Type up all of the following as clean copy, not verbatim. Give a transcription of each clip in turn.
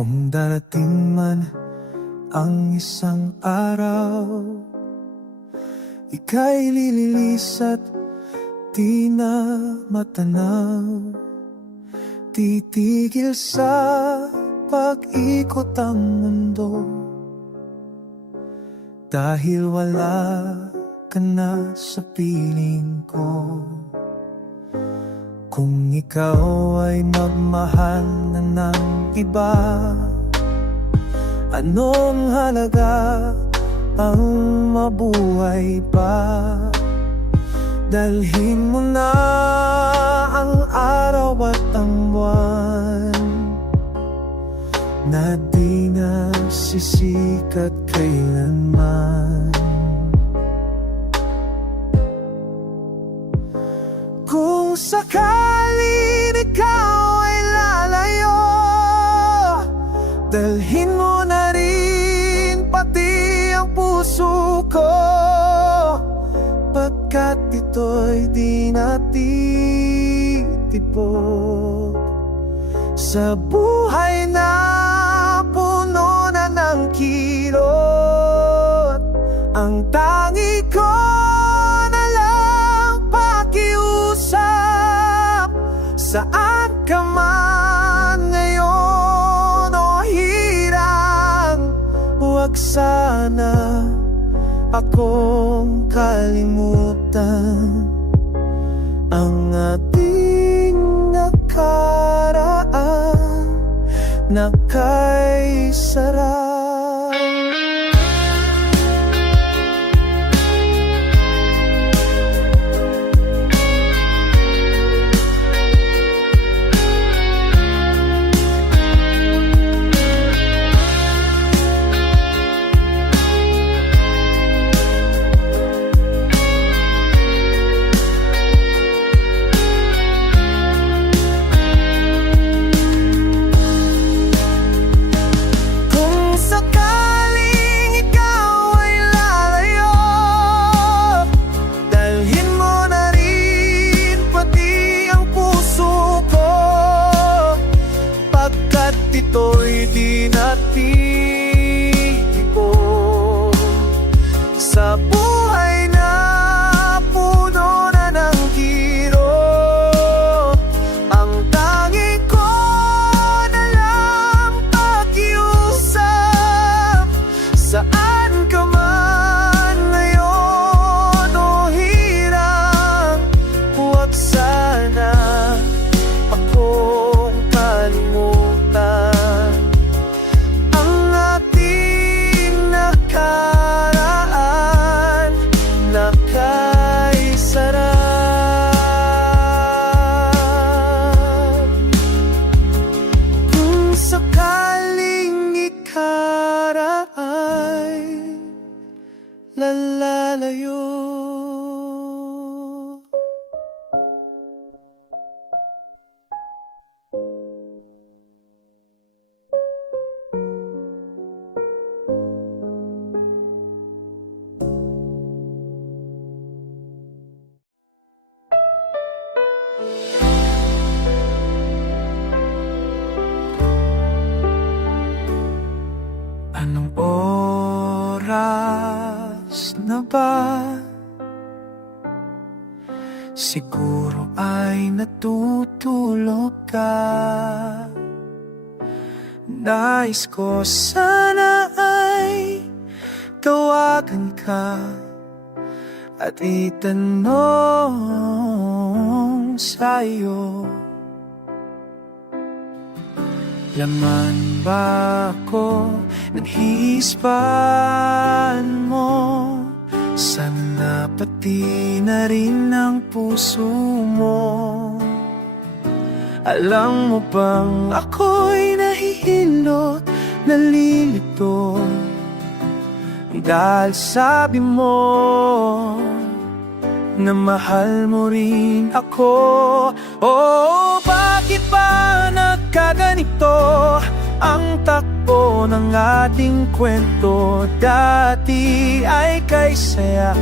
Kung darating man ang isang araw, ika'y lililis at di na matanaw. Titigil sa pag-ikot ang mundo, dahil wala ka na sa piling ko. Kung ikaw ay magmahal na ng iba, anong halaga ang mabuhay pa? Dalhin mo na ang araw at ang buwan na di na sisikat kailanman. Kung sakaling ikaw ay lalayo, dalhin mo na rin pati ang puso ko, pagkat ito'y di natitibok sa buhay na puno na ng kirot. Ang tangi ko na lang pakiusap, saan ka man ngayon o hirang, huwag sana akong kalimutan ang ating nakaraan na kay sarap. Ito'y di natitibok sa buhay na puno na ng kirot. Ang tangi ko na lang pakiusap, saan ka man ngayon o hirang, huwag sana akong kalimutan sakaling ikaraan lalalayo. Anong oras na ba? Siguro ay natutulog ka. Nais ko sana ay tawagan ka at itanong sa'yo, laman ba ako ng hispan mo? Sana pati na rin ang puso mo. Alam mo bang ako'y nahihilot, nalilito, dahil sabi mo na mahal mo rin ako. Oh, bakit ba nagkaganito ang takbo ng ating kwento? Dati ay kay saya,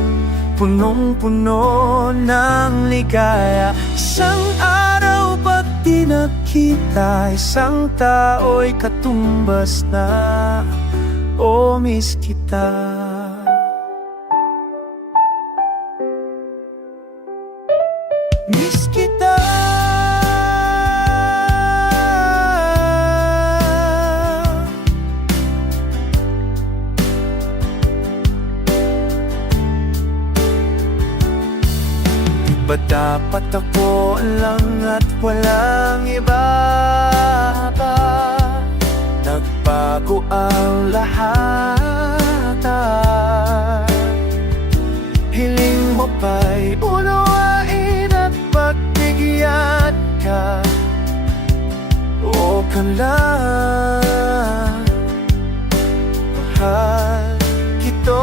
punong-puno ng ligaya. Isang araw ba't di nakita, isang tao'y katumbas na. O miss kita. Miss kita. Ba dapat ako lang at walang iba pa? Nagbago ang lahat at hiling mo pa'y unawain at pagbigyan ka. O ka lang, mahal kito.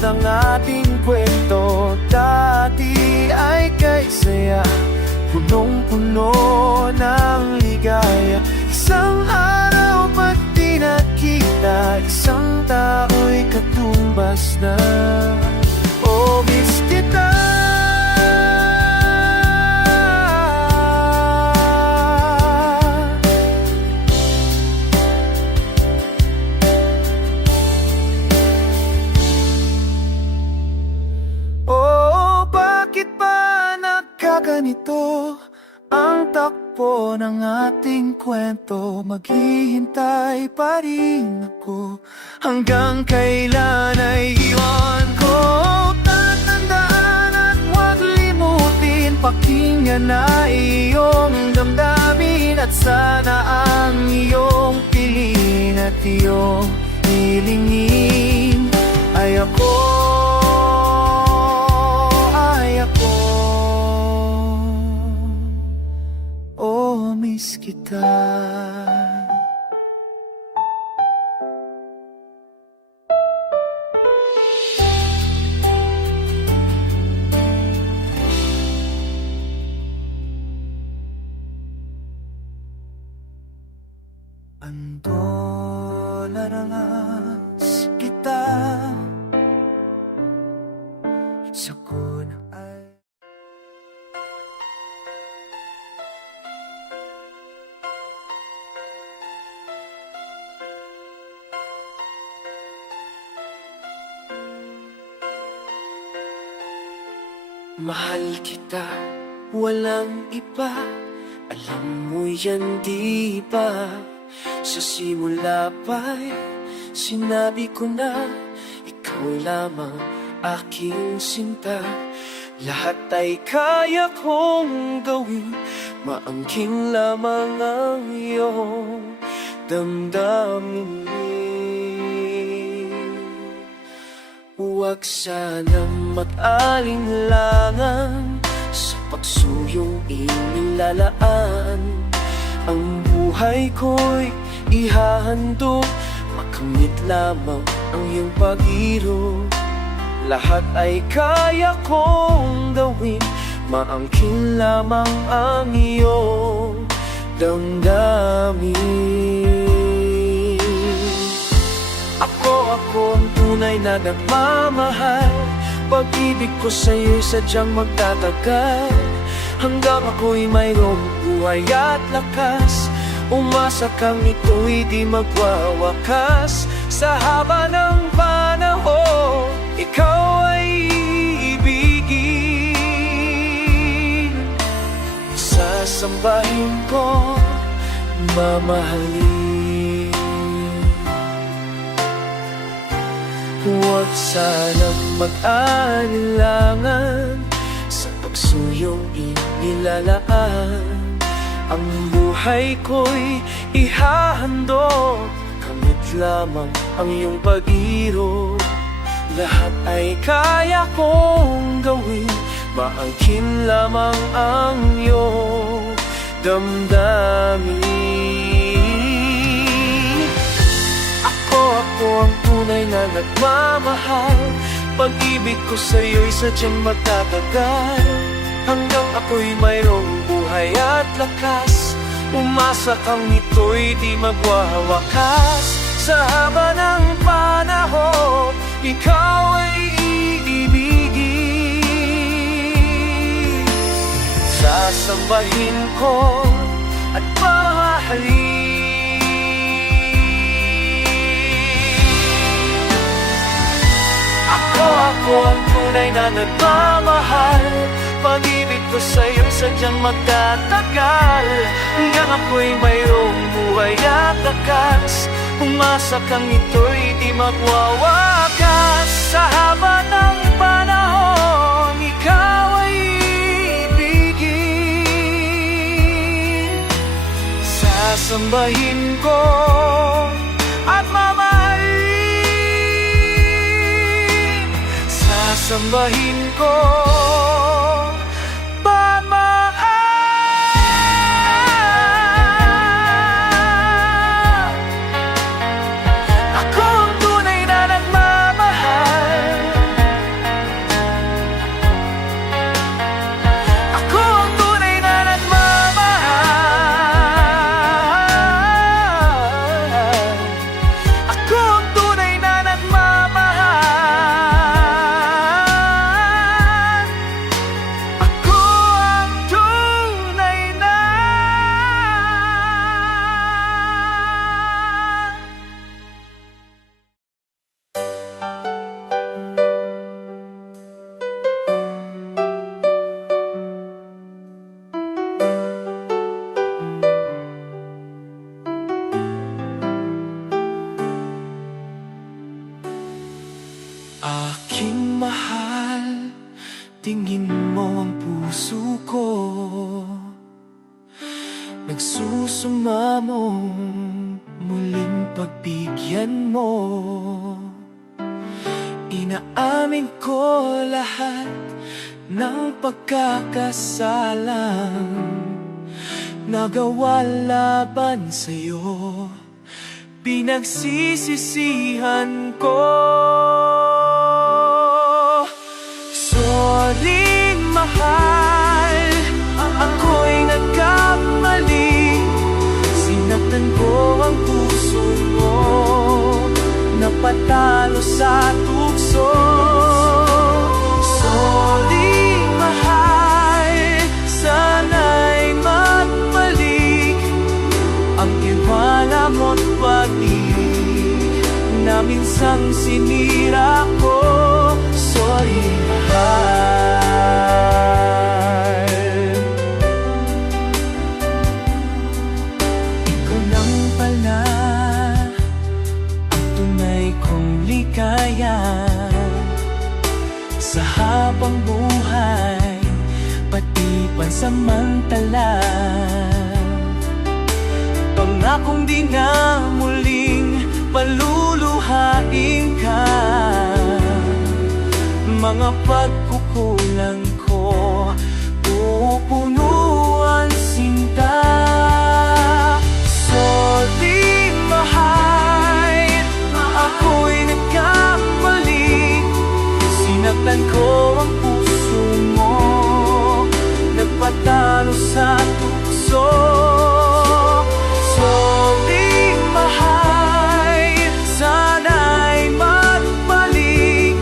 Ng ating kwento dati ay kay saya, punong-puno ng ligaya. Isang araw pag di nakita, isang tao'y katumbas na. O miss kita. Ganito ang takbo ng ating kwento. Maghihintay pa rin ako hanggang kailan ay iwan ko. Tatandaan at huwag limutin, pakinggan na iyong damdamin. At sana ang iyong piliin at iyong hilingin ay ako. Miss kita. Ando naranas kita sa kuna ay mahal kita, walang iba. Alam mo yan di ba? Sa simula pa'y sinabi ko na ikaw lamang aking sinta. Lahat ay kaya kong gawin, maangking lamang ang iyong damdamin. Huwag sanang mag-alinlangan sa pagsuyong inilalaan. Ang buhay ko'y ihahandog, makamit lamang ang iyong pag-ibig. Lahat ay kaya kong gawin, maangkin lamang ang iyong damdamin. Ako ang tunay na nagmamahal. Pag-ibig ko sa'yo'y sadyang magtatagal hanggang ako'y mayroong buhay at lakas. Umasa kang ito'y di magwawakas. Sa haba ng panahon, ikaw ay iibigin. Sasambahin ko, mamahalin. Huwag sanang mag-alinlangan sa pagsuyong inilalaan. Ang buhay ko'y ihahandog, kamit lamang ang iyong pag-ibig. Lahat ay kaya kong gawin, maangkin lamang ang iyong damdamin. Ako ang tunay na nagmamahal. Pag-ibig ko sa'yo'y sadyang magtatagal hanggang ako'y mayroong buhay at lakas. Umasa kang ito'y di magwawakas. Sa haba ng panahon, ikaw ay iibigin. Sasambahin ko at mahalin. Ako ang tunay na nagmamahal. Pag-ibig ko sa'yo sadyang magtatagal. Hanggang ako'y mayroong buhay at takas. Umasa kang ito'y di magwawakas. Sa haba ng panahon, ikaw ay ibigin. Sasambahin ko at mamahalin. Sasambahin ko, aking mahal, tingin mo ang puso ko, nagsusumamong muling pagbigyan mo. Inaamin ko lahat ng pagkakasalang nagawa laban sa'yo. Pinagsisisihan ko. Sorry, mahal, ako'y nagkamali. Sinaktan ko ang puso mo, napatalo sa tukso. Sorry, mahal, sana'y magbalik ang tiwala mo't pag-ibig na minsang sinira ko. Sorry, mahal. Ikaw lang pala ang tunay kong ligaya sa habang buhay, pati pansamantala. Pangakong di na muling paluluhain ka. Mga pagkukulang ko, pupunuan sinta. Sorry, mahal, ako'y nagkamali. Sinaktan ko ang puso mo, nagpatalo sa tukso. Sorry, mahal, sana'y magbalik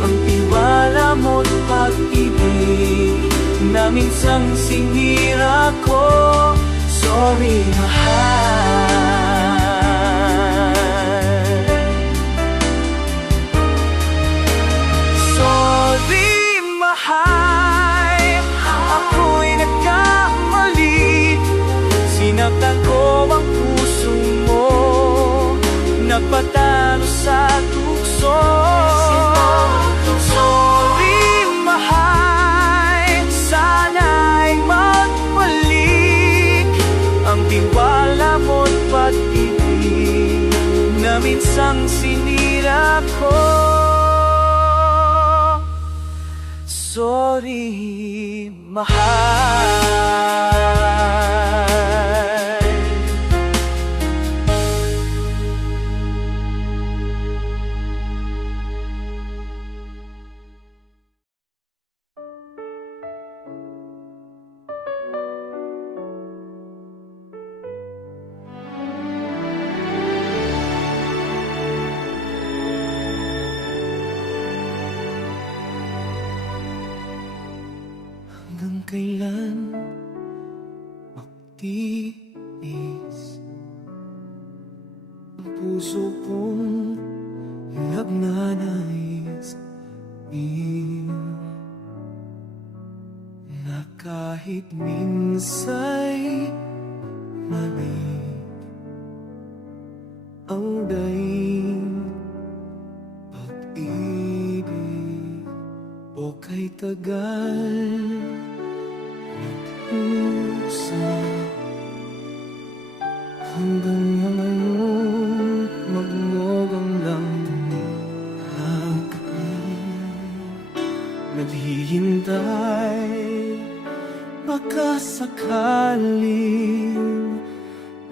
ang tiwala mo't pag-ibig na minsang sinira ko. Sorry, mahal. Sorry, mahal, ako'y nagkamali. Sinaktan ko ang puso mo, nagpatalo sa tukso. Sorry, mahal, sana'y magbalik ang tiwala mo't pag-ibig na minsang sinira ko. Sorry, mahal. Hanggang kailan tiis. Ang puso kong nagnanais na kahit minsa'y mali ang daing pag-ibig o kay tagal nag-usap hanggang ngayon magmogang lang naghihintay baka sakaling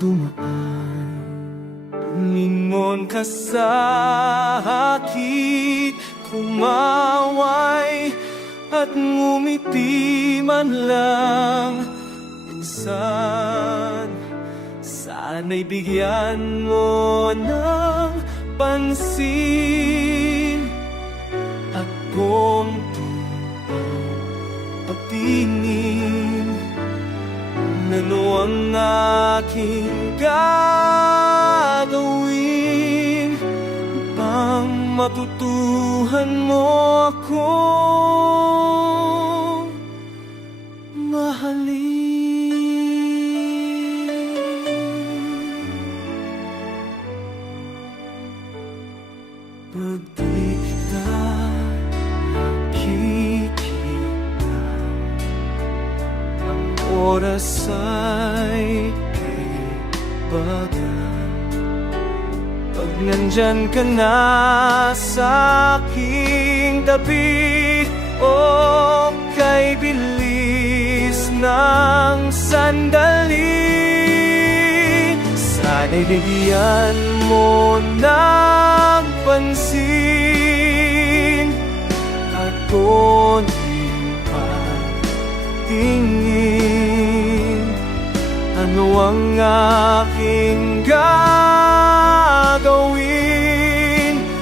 dumaan. Ningon ka sa akin, kumaway at ngumiti man lang minsan. Sana'y bigyan mo ng pansin at kung pagtingin, ano ang aking gagawin upang matutuhan mo akong mahalin? Pag di ka nakikita, ang oras ay ibaga. Pag nandyan ka na sa aking tabi, o kay bilis ng sandali, sana'y bigyan mo ng pansin at konting patingin. Ano ang aking gagawin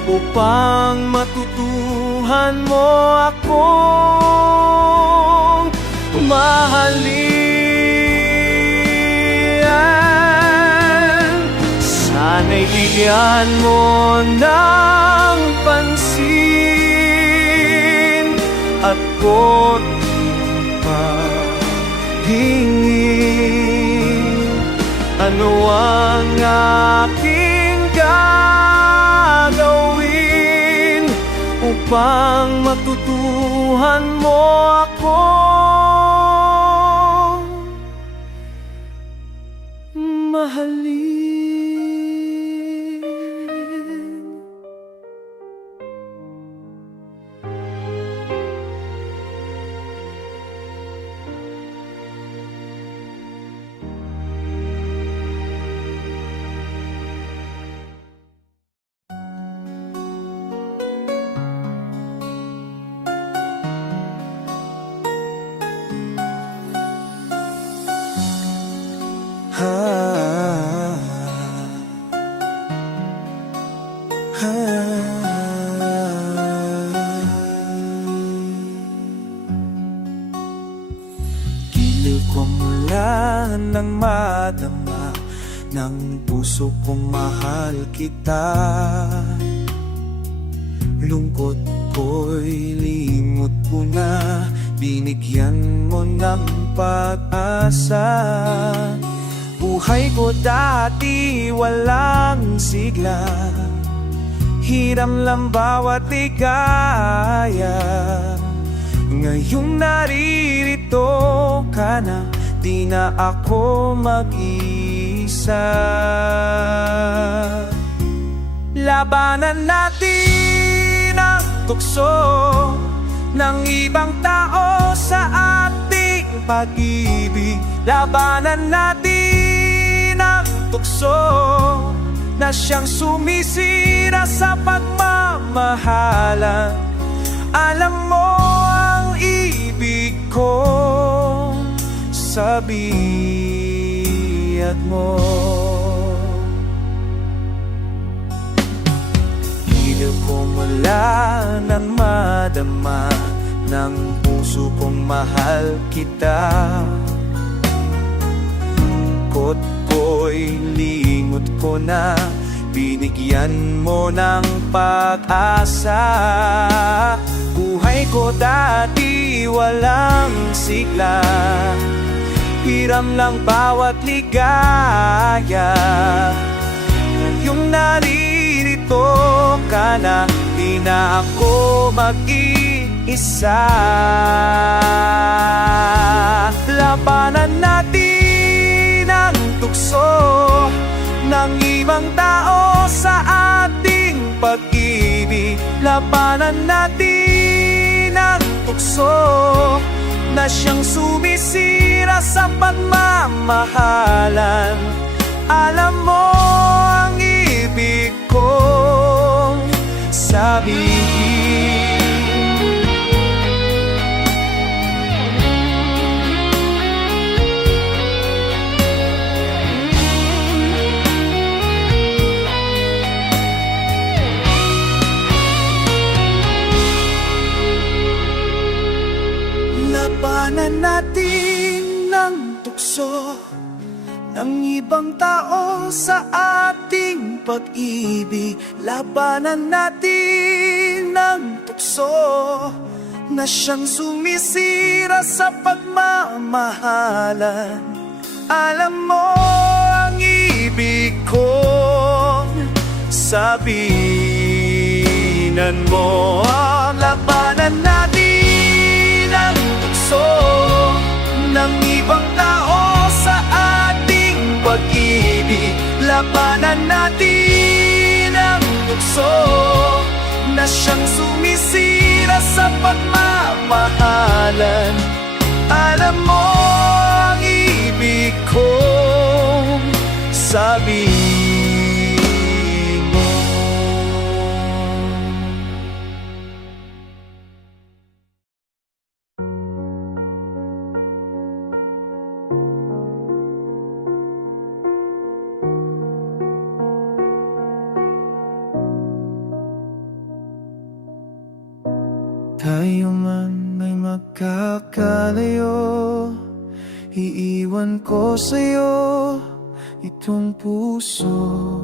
upang matutuhan mo akong mahalin? Sana'y bigyan mo ng pansin at konting pahingin. Ano ang aking gagawin upang matutuhan mo akong mahalin? Giliw ko mula nang madama ng puso kong mahal kita. Lungkot ko'y limot ko na, binigyan mo ng pag-asa. Buhay ko dati walang sigla, hiram lang bawat ligaya. Ngayong naririto ka na, di na ako mag-isa. Labanan natin ang tukso ng ibang tao sa ating pag-ibig. Labanan natin ang tukso na siyang sumisira sa pagmamahalan. Alam mo ang ibig ko, sabihat mo. Hiliw ko mula nang madama ng puso kong mahal kita. lungkot ko'y lingot ko na, binigyan mo ng pag-asa. Buhay ko dati walang sigla, hiram lang bawat ligaya. Ngayong naririto ka na, di na ako mag-iisa. Labanan natin ang tukso ng ibang tao sa ating pag-ibig. Labanan natin ang tukso na siyang sumisira sa pagmamahalan. Alam mo ang ibig kong sabihin. Labanan natin ng tukso ng ibang tao sa ating pag-ibig. Labanan natin ng tukso na siyang sumisira sa pagmamahalan. Alam mo ang ibig kong sabihin mo. Labanan natin ang tukso ng ibang tao sa ating pag-ibig. Labanan natin ang tukso na siyang sumisira sa pagmamahalan. Alam mo ang ibig kong sabihin mo. Tayo man ay magkakalayo, iiwan ko sa'yo itong puso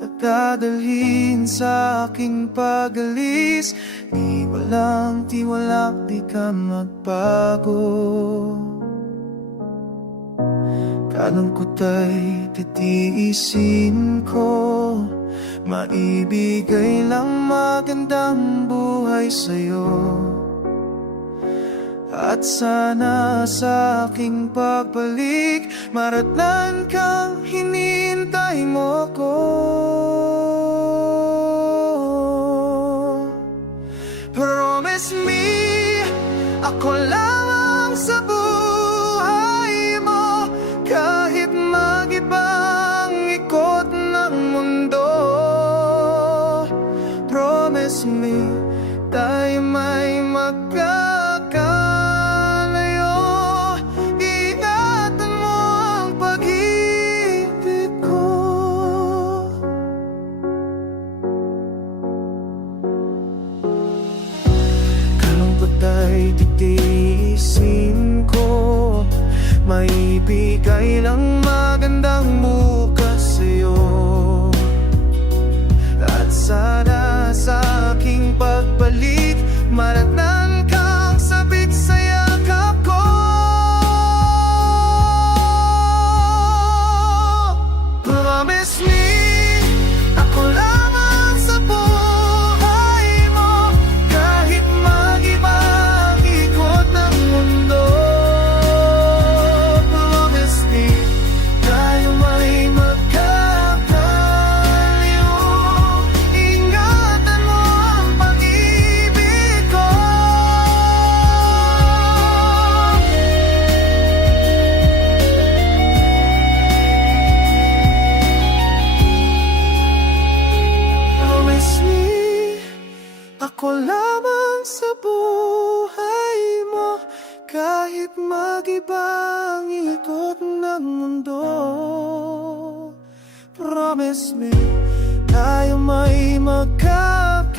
at dadalhin sa aking pag-alis. Di walang tiwalak, di ka magbago. Kalungkot ay titiisin ko, maibigay lang magandang buhay sa'yo. At sana sa aking pagbalik, maratnan kang hinintay mo ko. Promise me, ako lamang sa buhay mo, kahit mag-ibang ikot ng mundo. Promise me, tayo may magkakalayo. Ingatan mo ang pag-ibig ko. Kalungkot ay titiisin ko, maibigay lang magandang bukas sa'yo. At sana sa aking pagbalik, maratnan kang sabik sa yakap ko. Promise me, ako lamang sa buhay mo, kahit mag-iba ang ikot ng mundo. Promise me, tayo may magkakalayo. Ingatan mo ang pag-ibig ko. Promise me, ako lamang sa buhay mo, kahit mag-iba ang ikot ng mundo. Promise me, tayo may magkakalayo.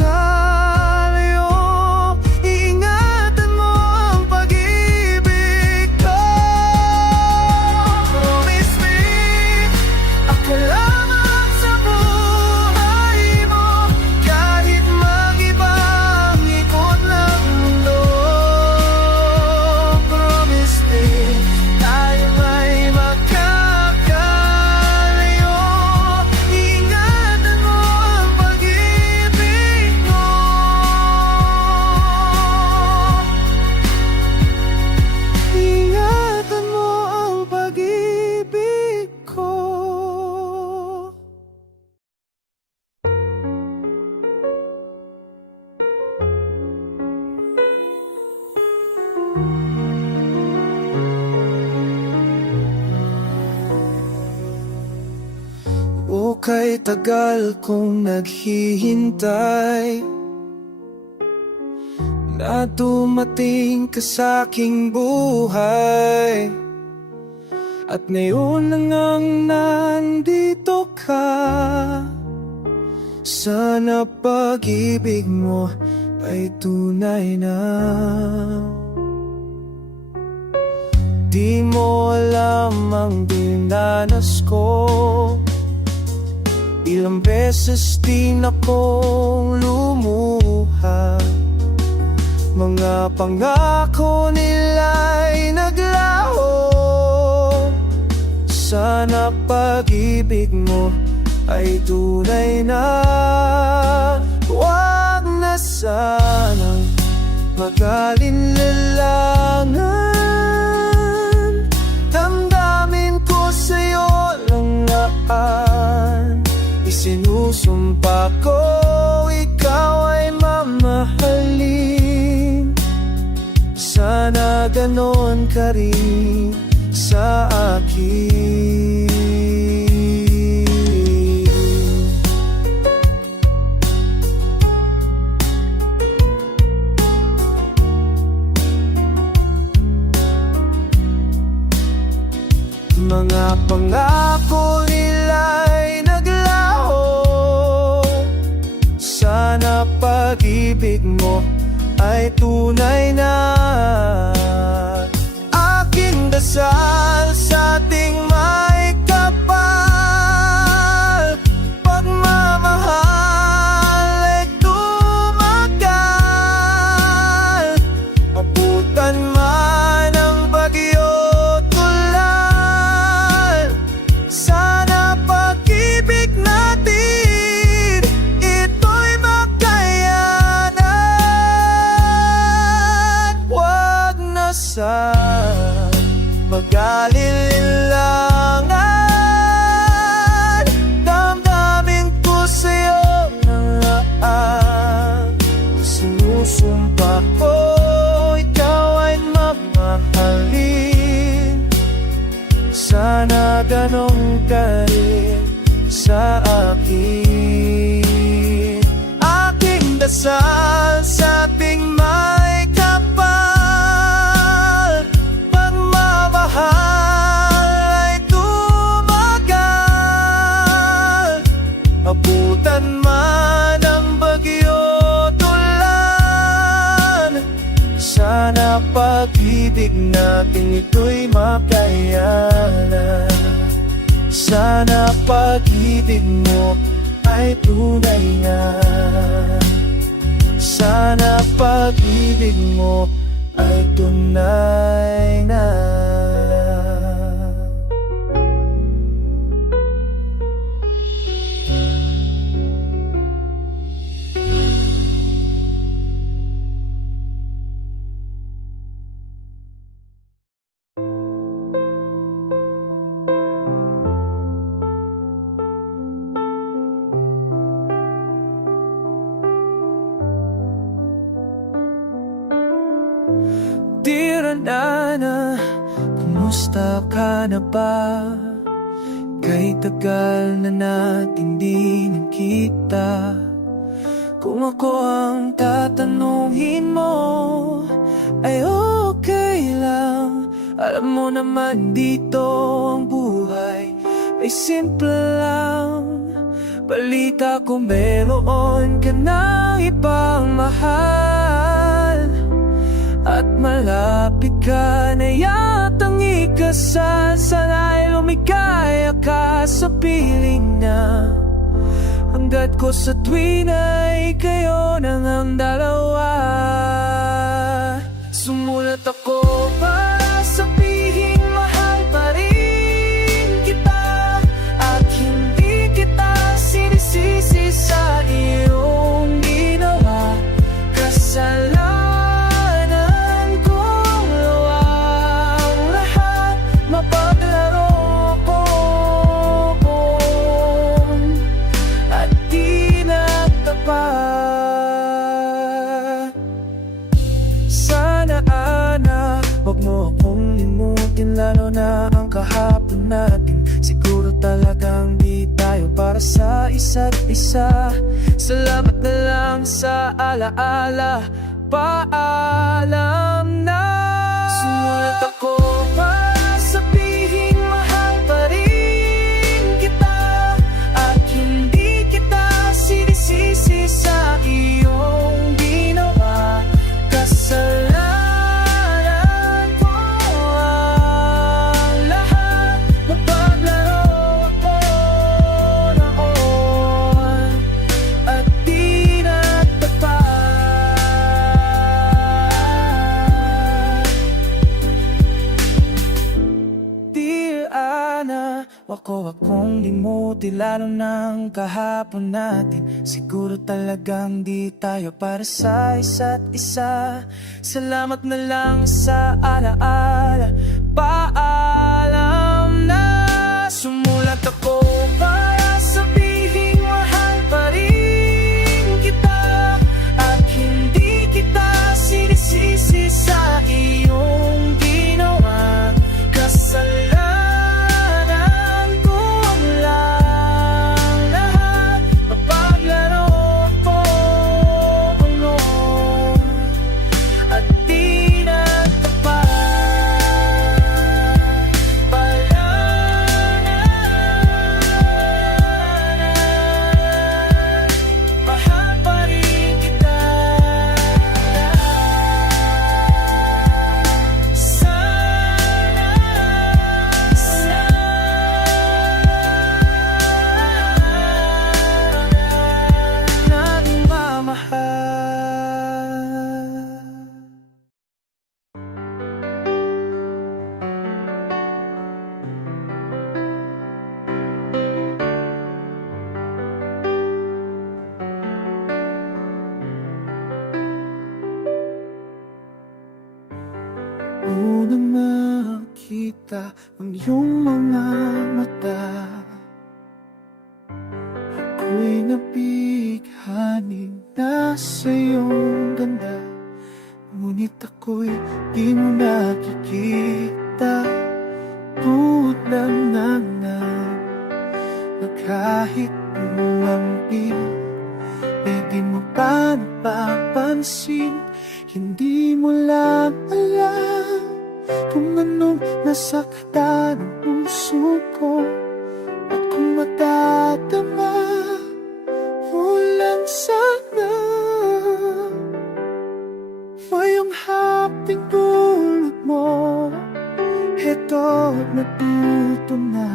Iingatan mo ang pag-ibig ko. Promise kay tagal kong naghihintay na dumating ka sa'king buhay. At ngayon na ngang nandito ka, sana pag-ibig mo ay tunay na. Di mo alam ang dinanas ko, ilang beses din akong lumuha. Mga pangako nila'y naglaho, sana pag-ibig mo ay tunay na. Huwag na sanang mag-alinlangan, damdamin ko sa'yo langaan. Isinusumpa ko ikaw ay mamahalin, sana ganon ka rin sa akin. Mga pangako nila'y naglaho, sana pag-ibig mo ay tunay na. Aking dasal sa ating may kapal, pagmamahal ay tumagal. Abutan man ang bagyo tulan, sana pag-ibig natin ito'y makayanan. Huwag na sa mag-alinlangan, damdamin ko sa'yo langaan. Sinusumpa ko ikaw ay mamahalin, sana ganong ka rin sa akin. Aking dasal sa ating may kapal, pagmamahal ay tumagal. Abutan man ang bagyo tulan, sana pag-ibig natin ito'y makayanan. Sana pag-ibig mo ay tunay na, sana pag-ibig mo ay tunay na. Tiranana, kumusta ka na ba? Kay tagal na natin di nakita. Kung ako ang tatanungin mo, ay okay lang. Alam mo naman dito ang buhay ay simple lang. Balita ko meron ka ng ibang mahal, at malapit ka na yatang ikasal. Sana'y lumigaya ka sa piling na hanggat ko sa tuwin ay kayo nang ang dalawa. Sumulat ako para sabihin mahal pa rin kita, at hindi kita sinisisi sa iyong ginawa. Kasalanan kong lawang lahat, mapaglaro ko at di nagtapat. Sana anak, wag mo akong limutin, lalo na ang kahapon natin. Siguro talagang di tayo para sa isa't isa. Salamat na lang sa alaala, paalam na. Sumulat ako para sabihin mahal pa rin kita, at hindi kita sinisisi sa iyong ginawa. Kasalanan ko ang lahat, mapaglaro ako noon at di natapat. Dear Ana, akong limuti lalo ng kahapon natin. Siguro talagang di tayo para sa isa't isa. Salamat na lang sa alaala, paalam na. Sumulat ako para sabihin mahal pa rin kita, at hindi kita sinisisi sa iyong ginawa. Kasalanan ko lang lahat, mapaglaro ako noon at di natapat. Palanan, mahal pa rin kita. Unang makita ang iyong mga mata, ako'y nabighani na sa iyong ganda. Ngunit ako'y di mo nakikita, buot lang na kahit lumampi, eh di mo pa napapansin. Hindi mo lang alam kung anong nasaktan ang puso ko, at kung matadama mo lang sana ngayong hapting dulot mo. Heto natuto na,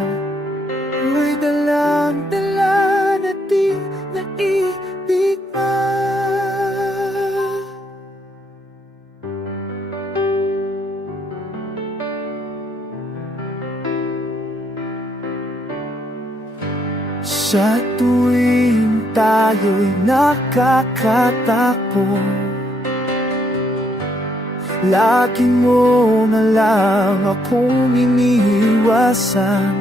ako'y dalang-dala na di naibig na. Sa tuwing tayo'y nakakatakbo, lagi mo na lang akong iniiwasan.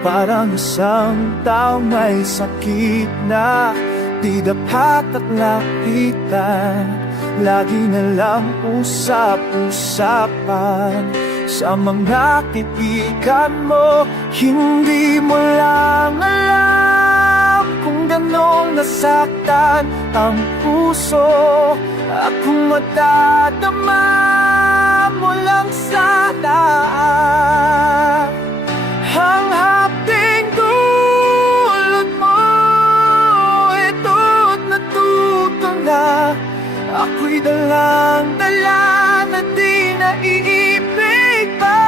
Parang isang taong may sakit na di dapat at lapitan. Lagi na lang usap-usapan sa mga kaibigan mo. Hindi mo lang alam kung ganong nasaktan ang puso, at kung matadama mo lang sana ang hapting dulot mo. Ito't natuto na, ako'y dalang-dala na di naiibig pa.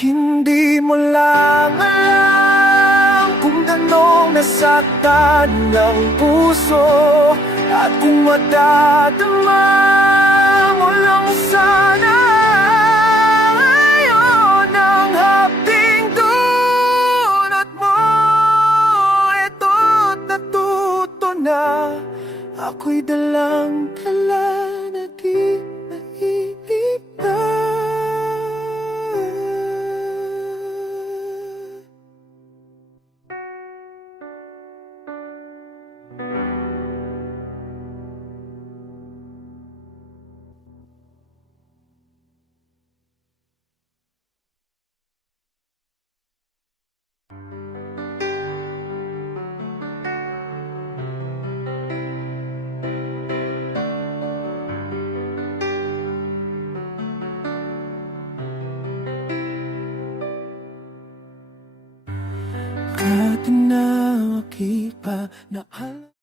Hindi mo lang alam kung anong nasaktan ng puso, at kung madadama mo lang sana ngayon ang hapting dulot mo. Ito't natuto na, ako'y dalang-dala na di naiibig. Dati na aking pa na